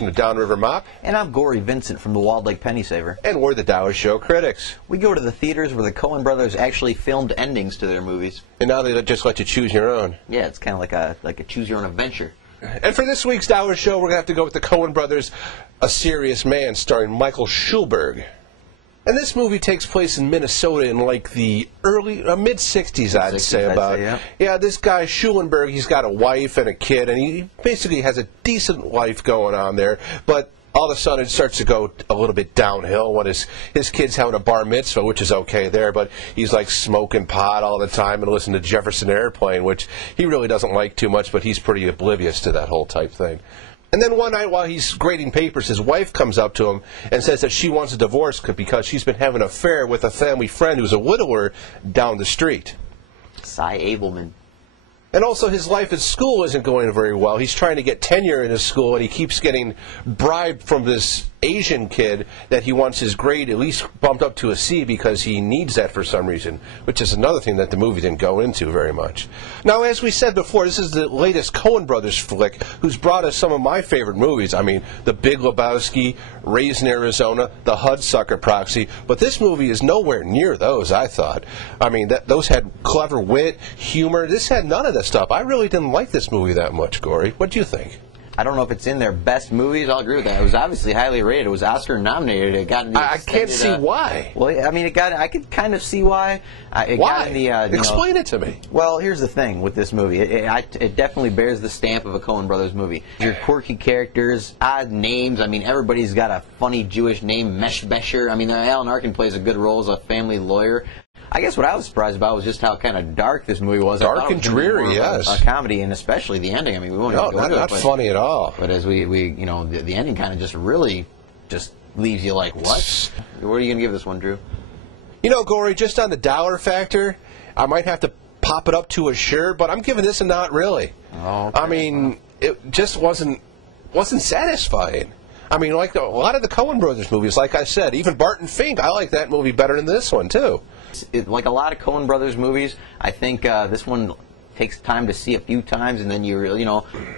from the Downriver Mop. And I'm Gory Vincent from the Walled Lake Penny Saver. And we're the Dower Show critics. We go to the theaters where the Coen brothers actually filmed endings to their movies. And now they just let you choose your own. Yeah, it's kind of like a choose-your-own adventure. And for this week's Dower Show, we're going to have to go with the Coen brothers' A Serious Man, starring Michael Stuhlbarg. And this movie takes place in Minnesota in like the early, mid-60s, I'd say. Yeah, this guy, Schulenberg, he's got a wife and a kid, and he basically has a decent life going on there. But all of a sudden it starts to go a little bit downhill when his kid's having a bar mitzvah, which is okay there, but he's like smoking pot all the time and listening to Jefferson Airplane, which he really doesn't like too much, but he's pretty oblivious to that whole type thing. And then one night while he's grading papers, his wife comes up to him and says that she wants a divorce because she's been having an affair with a family friend who's a widower down the street. Cy Abelman. And also his life at school isn't going very well. He's trying to get tenure in his school, and he keeps getting bribed from this Asian kid that he wants his grade at least bumped up to a C because he needs that for some reason, which is another thing that the movie didn't go into very much. Now, as we said before, this is the latest Coen brothers flick who's brought us some of my favorite movies. I mean, The Big Lebowski, Raised in Arizona, The Hudsucker Proxy, but this movie is nowhere near those, I thought. I mean, those had clever wit, humor. This had none of that stuff. I really didn't like this movie that much, Gory. What do you think? I don't know if it's in their best movies. I'll agree with that. It was obviously highly rated. It was Oscar nominated. It got in the I can't see why. Well, I mean, I could kind of see why. Why? Got in the, Explain it to me. Well, here's the thing with this movie. It definitely bears the stamp of a Coen brothers movie. Your quirky characters, odd names. I mean, everybody's got a funny Jewish name, Meshbesher. I mean, Alan Arkin plays a good role as a family lawyer. I guess what I was surprised about was just how kind of dark this movie was. Dark and dreary, yes. A comedy, and especially the ending. I mean, we won't go into it. Not funny at all. But as we the ending kind of just really just leaves you like, what? What are you going to give this one, Drew? You know, Gory, just on the dollar factor, I might have to pop it up to a sure, but I'm giving this a not really. Oh, okay. I mean, it just wasn't satisfying. I mean, like a lot of the Coen brothers movies, like I said, even Barton Fink, I like that movie better than this one, too. Like a lot of Coen brothers movies, I think this one takes time to see a few times, and then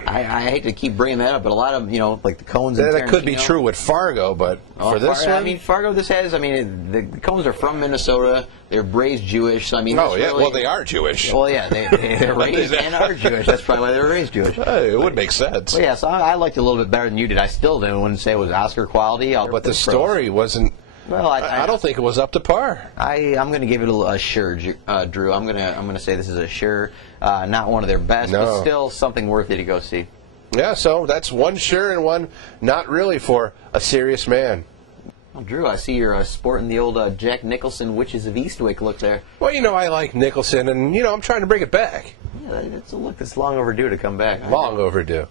I hate to keep bringing that up, but a lot of, like the Coens and that could be true with Fargo, but for this one? I mean, Fargo, the Coens are from Minnesota, they're raised Jewish, so I mean... Oh, yeah, well, they are Jewish. Well, yeah, they're raised and are Jewish, that's probably why they were raised Jewish. It would make sense. Well, yeah, so I liked it a little bit better than you did. I still wouldn't say it was Oscar quality. But the story wasn't... Well, I don't think it was up to par. I'm going to give it a sure, Drew. I'm going to say this is a sure, not one of their best, but still something worthy to go see. Yeah, so that's one sure and one not really for A Serious Man. Well, Drew, I see you're sporting the old Jack Nicholson Witches of Eastwick look there. Well, I like Nicholson, and I'm trying to bring it back. Yeah, it's a look that's long overdue to come back. Long overdue.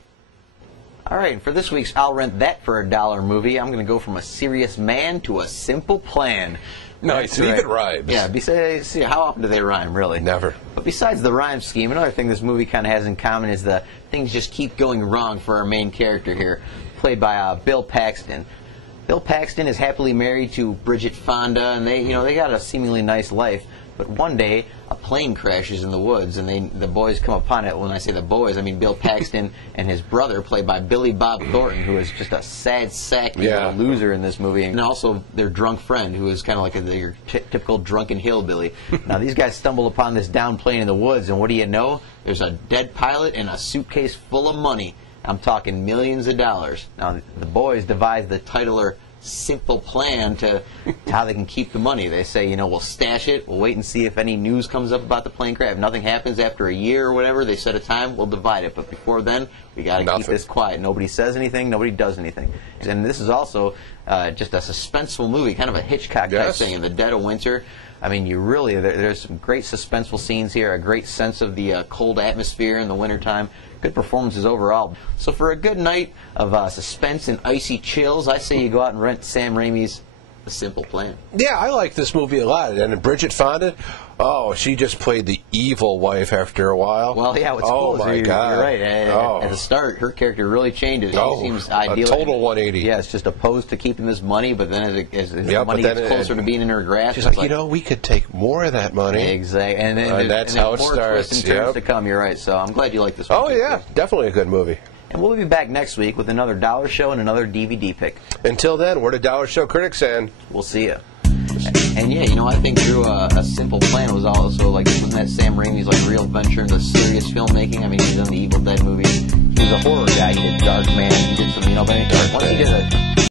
All right, and for this week's I'll Rent That for $1 movie, I'm going to go from A Serious Man to A Simple Plan. Nice, it even rhymes. Yeah, see, how often do they rhyme, really? Never. But besides the rhyme scheme, another thing this movie kind of has in common is the things just keep going wrong for our main character here, played by Bill Paxton. Bill Paxton is happily married to Bridget Fonda, and they got a seemingly nice life. But one day, a plane crashes in the woods, and the boys come upon it. When I say the boys, I mean Bill Paxton and his brother, played by Billy Bob Thornton, who is just a sad sack loser in this movie, and also their drunk friend, who is kind of like your typical drunken hillbilly. Now, these guys stumble upon this downed plane in the woods, and what do you know? There's a dead pilot and a suitcase full of money. I'm talking millions of dollars. Now, the boys devise the titular simple plan to how they can keep the money. They say, we'll stash it, we'll wait and see if any news comes up about the plane crash. If nothing happens after a year or whatever, they set a time, we'll divide it. But before then, we got to keep this quiet. Nobody says anything, nobody does anything. And this is also just a suspenseful movie, kind of a Hitchcock type thing in the dead of winter. I mean, there's some great suspenseful scenes here, a great sense of the cold atmosphere in the wintertime. Good performances overall. So for a good night of suspense and icy chills, I say you go out and rent Sam Raimi's A Simple Plan. Yeah, I like this movie a lot. And Bridget Fonda, she just played the evil wife after a while. Well, yeah, what's cool is you're right. At the start, her character really changes. She seems ideal. A total 180. Yeah, it's just opposed to keeping this money, but then as the money gets closer to being in her grasp, she's like, we could take more of that money. Exactly. And that's how it starts. Twists and turns to come, you're right. So I'm glad you like this one. Oh, yeah, definitely a good movie. And we'll be back next week with another Dollar Show and another DVD pick. Until then, we're the Dollar Show critics, and we'll see you. And yeah, you know, I think Drew, a simple plan was also like, wasn't that Sam Raimi's like real venture into serious filmmaking? I mean, he's done the Evil Dead movies. He was a horror guy. He did Dark Man. He did some, you know, but once he did a